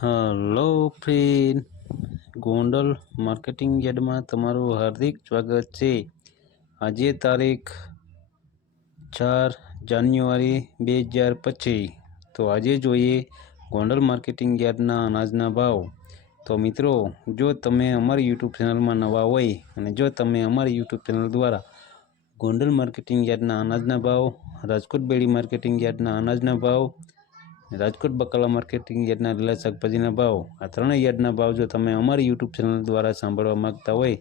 Hello friend, Gondal marketing યાર્ડમાં તમારું હાર્દિક સ્વાગત છે। આજે તારીખ 4 જાન્યુઆરી 2025। તો આજે જોઈએ ગોંડલ માર્કેટિંગ યાર્ડના અનાજના ભાવ। તો મિત્રો, જો તમે અમારી યુટ્યુબ ચેનલમાં નવા હોય અને જો તમે અમારી યુટ્યુબ ચેનલ દ્વારા ગોંડલ માર્કેટિંગ યાર્ડના અનાજના ભાવ, રાજકોટ બેડી માર્કેટિંગ યાર્ડના અનાજના ભાવ, રાજકોટ બકાલા માર્કેટિંગ યાર્ડના લીલા શાકભાજીના ભાવ, આ ત્રણેય યાર્ડના ભાવ જો તમે અમારી યુટ્યુબ ચેનલ દ્વારા સાંભળવા માંગતા હોય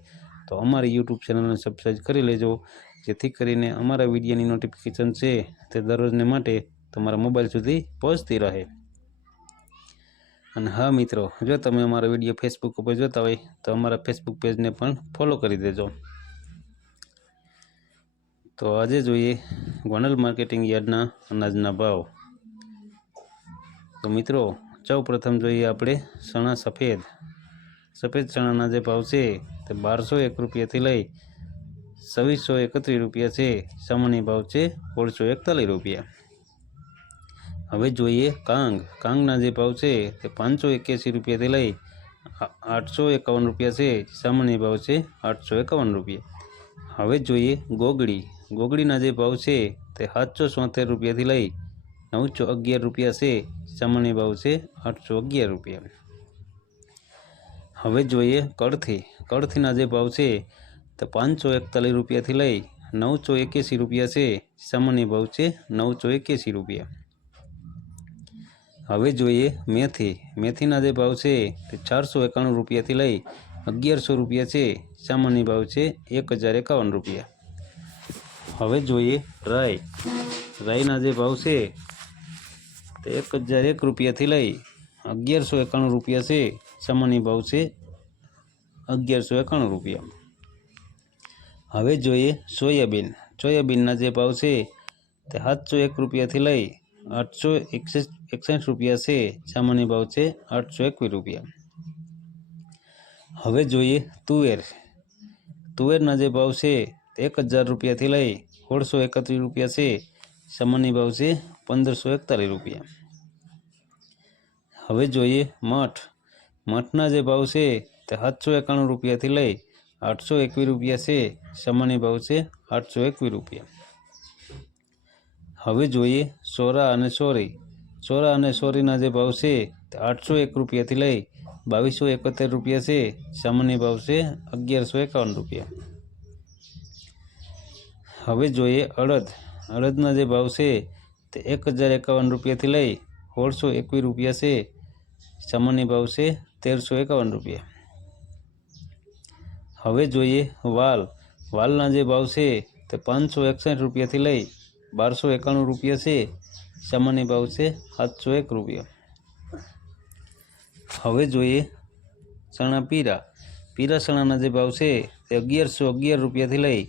તો અમારી યુટ્યુબ ચેનલને સબસ્ક્રાઈબ કરી લેજો, જેથી કરીને અમારા વિડીયોની નોટિફિકેશન છે તે દરરોજને માટે તમારા મોબાઈલ સુધી પહોંચતી રહે। અને હા મિત્રો, જો તમે અમારા વિડીયો ફેસબુક ઉપર જોતા હોય તો અમારા ફેસબુક પેજને પણ ફોલો કરી દેજો। તો આજે જોઈએ ગોંડલ માર્કેટિંગ યાર્ડના અનાજના ભાવ। તો મિત્રો, સૌ પ્રથમ જોઈએ આપણે ચણા સફેદ ચણાના જે ભાવ છે તે 1201 રૂપિયાથી લઈ 2631 રૂપિયા છે। સામાન્ય ભાવ છે 1641 રૂપિયા। હવે જોઈએ કાંગના જે ભાવ છે તે 581 રૂપિયાથી લઈ 851 રૂપિયા છે। સામાન્ય ભાવ છે 851 રૂપિયા। હવે જોઈએ ગોગડીના જે ભાવ છે તે 777 રૂપિયાથી લઈ 911 રૂપિયા છે। સામાન્ય ભાવ છે 811 રૂપિયા। હવે જોઈએ કળથીના જે ભાવ છે તે 541 રૂપિયાથી લઈ 981 રૂપિયા છે। સામાન્ય ભાવ છે 981 રૂપિયા। હવે જોઈએ મેથીના જે ભાવ છે તે 491 રૂપિયાથી લઈ 1100 રૂપિયા છે। સામાન્ય ભાવ છે 1051 રૂપિયા। હવે જોઈએ રાઈના જે ભાવ છે તે 1001 રૂપિયાથી લઈ 1191 રૂપિયા છે। સામાન્ય ભાવ છે 1191 રૂપિયા। હવે જોઈએ સોયાબીનના જે ભાવ છે તે 701 રૂપિયાથી લઈ 861 રૂપિયા છે। સામાન્ય ભાવ છે 821 રૂપિયા। હવે જોઈએ તુવેરના જે ભાવ છે તે 1000 રૂપિયાથી લઈ 1631 રૂપિયા છે। સામાન્ય ભાવ છે 1541 રૂપિયા। હવે જોઈએ મઠના જે ભાવ છે તે 791 રૂપિયાથી લઈ 821 રૂપિયા છે। સામાન્ય ભાવ છે 821 રૂપિયા। હવે જોઈએ સોરા અને સોરીના જે ભાવ છે તે 801 રૂપિયાથી લઈ 2271 રૂપિયા છે। સામાન્ય ભાવ છે 1151 રૂપિયા। હવે જોઈએ અડદના જે ભાવ છે તે 1051 રૂપિયાથી લઈ 1621 રૂપિયા છે। સામાન્ય ભાવ છે 1351 રૂપિયા। હવે જોઈએ વાલના જે ભાવ છે તે 561 રૂપિયાથી લઈ 1291 રૂપિયા છે। સામાન્ય ભાવ છે 701 રૂપિયા। હવે જોઈએ ચણા પીળા ચણાના જે ભાવ છે તે 1111 રૂપિયાથી લઈ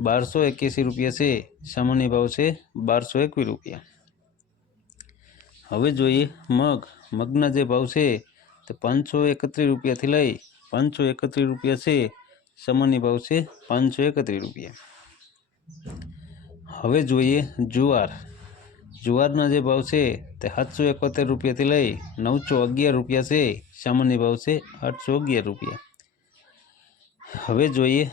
1281 રૂપિયા છે। સામાન્ય ભાવ છે 1221 રૂપિયા। હવે જોઈએ મગના જે ભાવ છે તે 531 રૂપિયાથી લઈ 531 રૂપિયા છે। સામાન્ય ભાવ છે 531 રૂપિયા। હવે જોઈએ જુવારના જે ભાવ છે તે 771 રૂપિયાથી લઈ 911 રૂપિયા છે। સામાન્ય ભાવ છે 811 રૂપિયા। હવે જોઈએ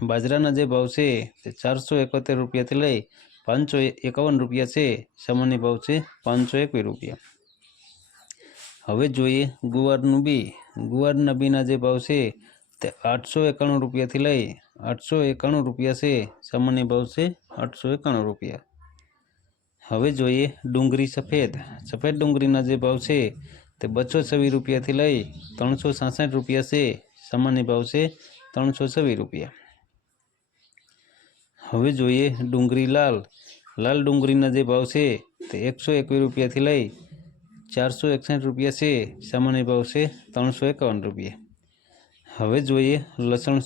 બાજરાના જે ભાવ છે તે 471 રૂપિયાથી લઈ 551 રૂપિયા છે। સામાન્ય ભાવ છે 521 રૂપિયા। હવે જોઈએ ગુવારના બીના જે ભાવ છે તે 891 રૂપિયાથી લઈ 891 રૂપિયા છે। સામાન્ય ભાવ છે 891 રૂપિયા। હવે જોઈએ ડુંગળી સફેદ ડુંગળીના જે ભાવ છે તે 226 રૂપિયાથી લઈ 366 રૂપિયા છે। સામાન્ય ભાવ છે 326 રૂપિયા। હવે જોઈએ ડુંગળી લાલ ડુંગળીના જે ભાવ છે તે 121 રૂપિયાથી લઈ 461 રૂપિયા છે। સામાન્ય ભાવ છે 351 રૂપિયા। હવે જોઈએ લસણ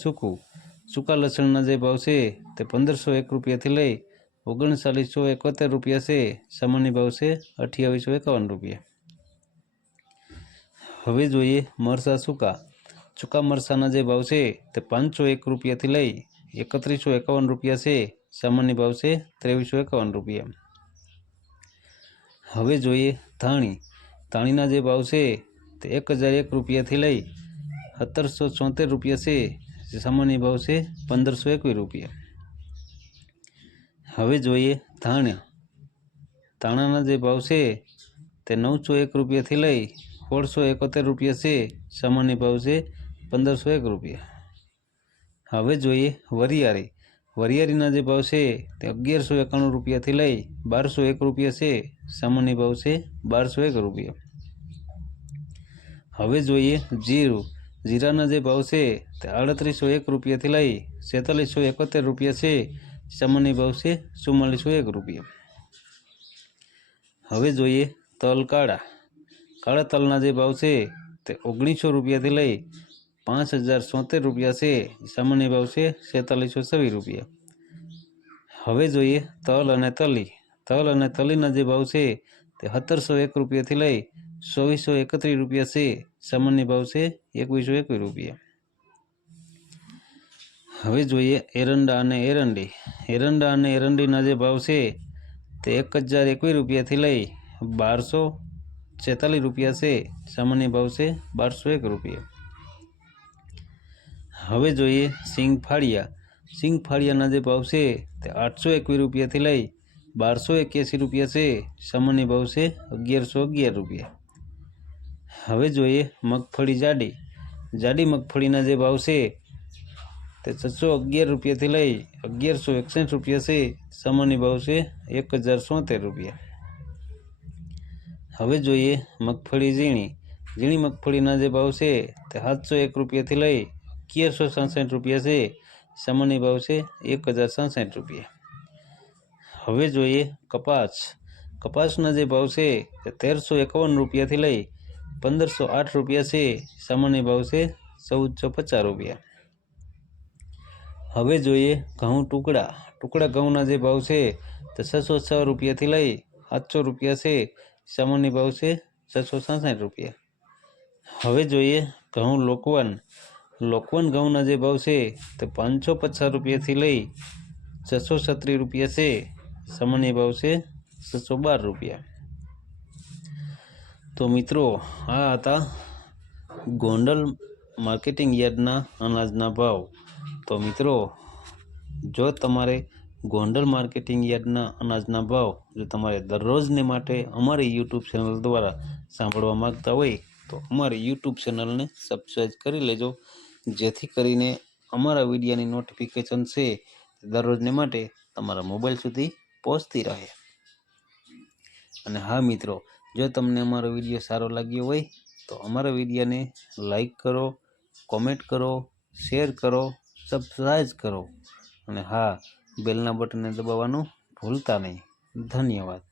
સૂકા લસણના જે ભાવ છે તે 1501 રૂપિયાથી લઈ 3971 રૂપિયા છે। સામાન્ય ભાવ છે 2851 રૂપિયા। હવે જોઈએ મરચાં સૂકા મરચાંના જે ભાવ છે તે 501 રૂપિયાથી લઈ 3151 રૂપિયા છે। સામાન્ય ભાવ છે 2351 રૂપિયા। હવે જોઈએ ધાણીના જે ભાવ છે તે 1001 રૂપિયાથી લઈ 1774 રૂપિયા છે, જે સામાન્ય ભાવ છે 1521 રૂપિયા। હવે જોઈએ ધાણાના જે ભાવ છે તે 901 રૂપિયાથી લઈ 1671 રૂપિયા છે, સામાન્ય ભાવ છે 1501 રૂપિયા। હવે જોઈએ વરિયાળીના જે ભાવ છે તે 1191 રૂપિયાથી લઈ 1201 રૂપિયા છે, સામાન્ય ભાવ છે 1201 રૂપિયા। હવે જોઈએ જીરાના જે ભાવ છે તે 3801 રૂપિયાથી લઈ 4671 રૂપિયા છે, સામાન્ય ભાવ છે 4401 રૂપિયા। હવે જોઈએ કાળા તલના જે ભાવ છે તે 1900 રૂપિયાથી લઈ 5070 રૂપિયા છે, સામાન્ય ભાવ છે 4626 રૂપિયા। હવે જોઈએ તલ અને તલીના જે ભાવ છે તે 1701 રૂપિયાથી લઈ 2431 રૂપિયા છે, સામાન્ય ભાવ છે 2121 રૂપિયા। હવે જોઈએ એરંડા અને એરંડીના જે ભાવ છે તે 1021 રૂપિયાથી લઈ 1246 રૂપિયા છે, સામાન્ય ભાવ છે 1201 રૂપિયા। હવે જોઈએ સિંગફાળિયાના જે ભાવ છે તે 821 રૂપિયાથી લઈ 1281 રૂપિયા છે, સામાન્ય ભાવ છે 1111 રૂપિયા। હવે જોઈએ મગફળી જાડી મગફળીના જે ભાવ છે તે 611 રૂપિયાથી લઈ 1161 રૂપિયા છે, સામાન્ય ભાવ છે 1074 રૂપિયા। હવે જોઈએ મગફળી ઝીણી મગફળીના જે ભાવ છે તે 701 રૂપિયાથી લઈ 1166 રૂપિયા છે, સામાન્ય ભાવ છે 1066 રૂપિયા। હવે જોઈએ કપાસના જે ભાવ છે તે 1351 રૂપિયાથી લઈ 1508 રૂપિયા છે, સામાન્ય ભાવ છે 1450 રૂપિયા। હવે જોઈએ ઘઉં ટુકડા ઘઉંના જે ભાવ છે તે 606 રૂપિયાથી લઈ 700 રૂપિયા છે, સામાન્ય ભાવ છે 666 રૂપિયા। હવે જોઈએ ઘઉં લોકવન ઘઉંના જે ભાવ છે તે 550 રૂપિયાથી લઈ 636 રૂપિયા છે, સામાન્ય ભાવ છે 612 રૂપિયા। તો મિત્રો આ હતા ગોંડલ માર્કેટિંગ યાર્ડના અનાજના ભાવ। તો મિત્રો જો તમારે ગોંડલ માર્કેટિંગ યાર્ડના અનાજના ભાવ જો તમારે દરરોજને માટે અમારી યુટ્યુબ ચેનલ દ્વારા સાંભળવા માંગતા હોય તો અમારી યુટ્યુબ ચેનલને સબસ્ક્રાઈબ કરી લેજો, જેથી કરીને અમારા વિડીયોની નોટિફિકેશન છે દરરોજને માટે તમારા મોબાઈલ સુધી પહોંચતી રહે। અને હા મિત્રો, જો તમને અમારો વિડીયો સારો લાગ્યો હોય તો અમારા વિડીયોને લાઈક કરો, કોમેન્ટ કરો, શેર કરો, સબસ્ક્રાઈબ કરો અને હા, બેલના બટનને દબાવવાનું ભૂલતા નહીં। ધન્યવાદ।